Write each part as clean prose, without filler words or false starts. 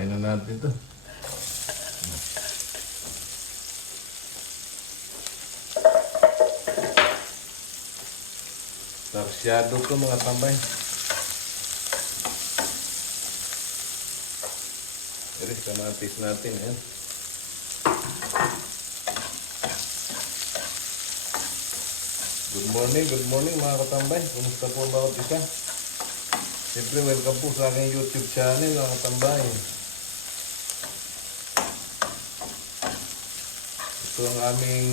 Kumain na natin to. Sarsyado to mga tambay. Jadi kamatis natin yan. Good morning mga katambay. Kumusta po bawat isa? Siyempre welcome po sa aking YouTube channel mga katambay. Ito ang aming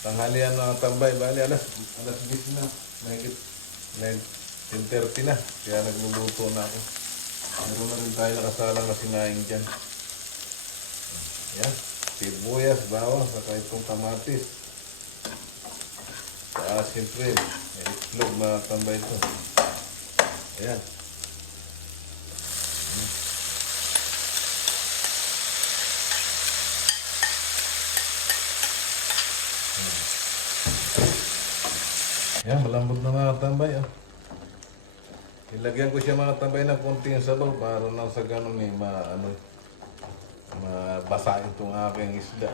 tanghalian mga katambay. Bali alas 10 na. Mahigit 10:30 na. Kaya nagluluto na ako. Meron na rin tayo nakasalang na sinaing dyan. Yan. Sibuyas, bawang, saka itong kamatis. Siyempre, may itlog mga tambay ito. Ayan. Ayan, malambot na mga tambay. Oh. Ilagyan ko siya mga tambay ng konting sabaw para nang sa ganun mabasahin itong aking isda.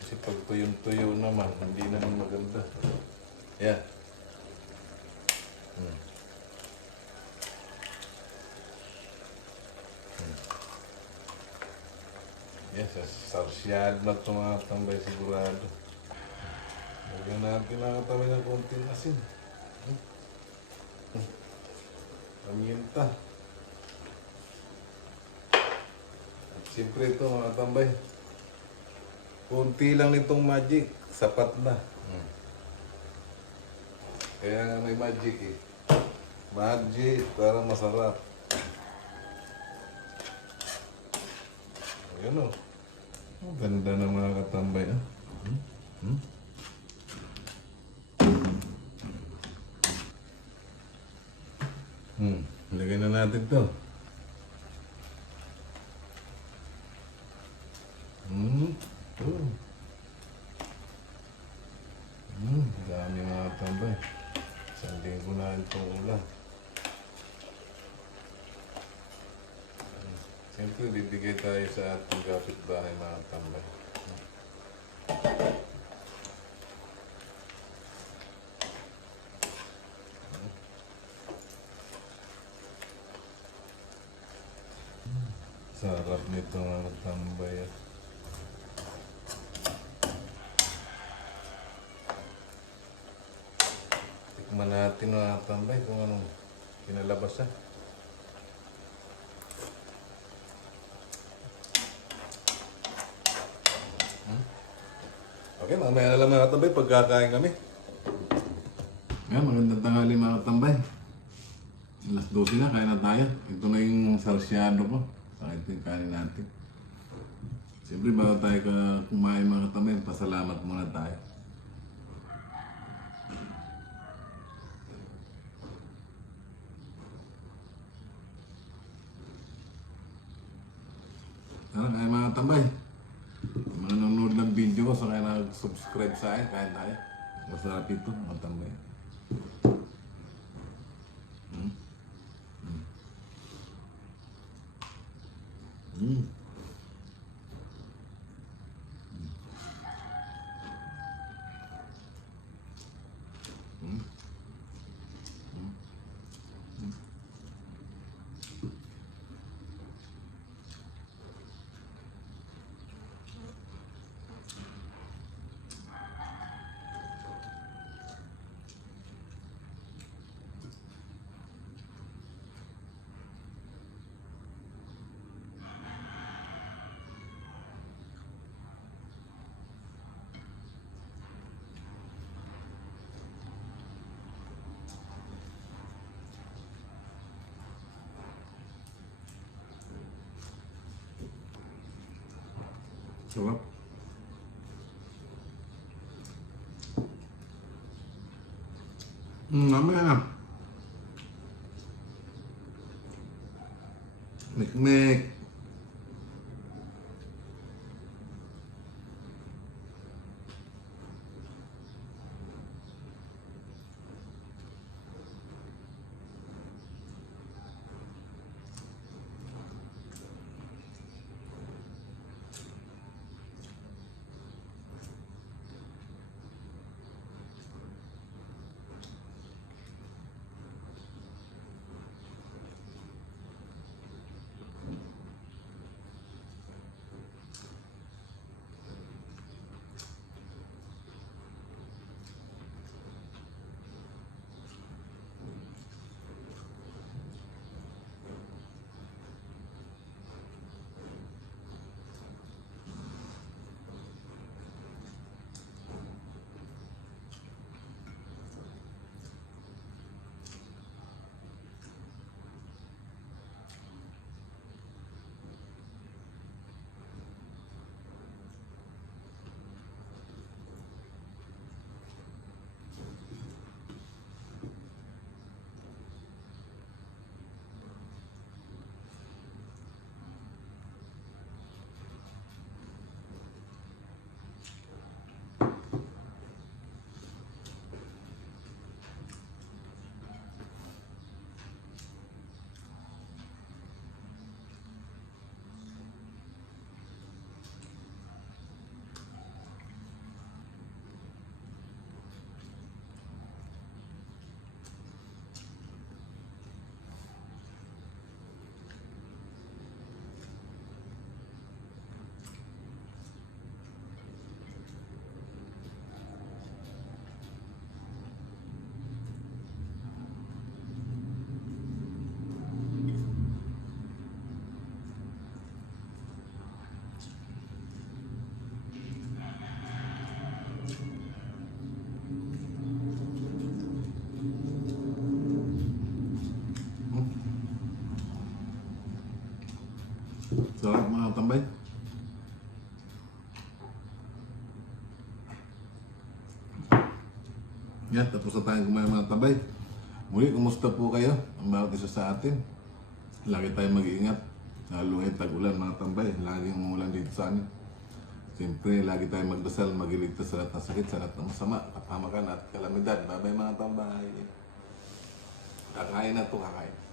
Kasi pag tuyong-tuyo naman, hindi naman maganda. Yan. Yes, sarsyado na ito mga tambay sigurado. Lagyan natin mga tambay ng konting asin. Paminta. At siyempre ito mga tambay. Kunti lang nitong magic, sapat na. Kaya nga may magic eh. Magic, para masarap. Ayan o. Ang ganda ng mga katambay. Lagay na natin to. Dami mga tambay. Isang linggo na itong ulan. Siyempre, bibigay tayo sa ating kapitbahay mga tambay. Sarap nito mga tambay. Tikman natin mga tambay kung anong pinalabas na. Okay, mamaya na lang mga tambay pagkakain kami. Yan, magandang tanghali mga tambay. Alas 12 na, kaya na tayo. Ito na yung sarsyado ko. Saka ito yung kanin natin. Siyempre bago tayo kumain mga tambay, pasalamat muna tayo. Tara, kaya mga tambay. Mga nanonood ng video ko, so kaya nag-subscribe sa akin, kaya tayo. Masarap ito, mga tambay. Sarap. Mamaya na. Mek-mek. Yan, tapos na tayong kumain mga tambay. Muli, kumusta po kayo? Ang bawat isa sa atin. Lagi tayong mag-iingat. Lalo ngayon tag-ulan mga tambay. Laging umulan dito sa amin. Siyempre, lagi tayong magdasal, magiligtas sa lahat ng sakit, sa lahat ng masama, kapamakan at kalamidad. Bye-bye mga tambay. Kakain na to, kakain.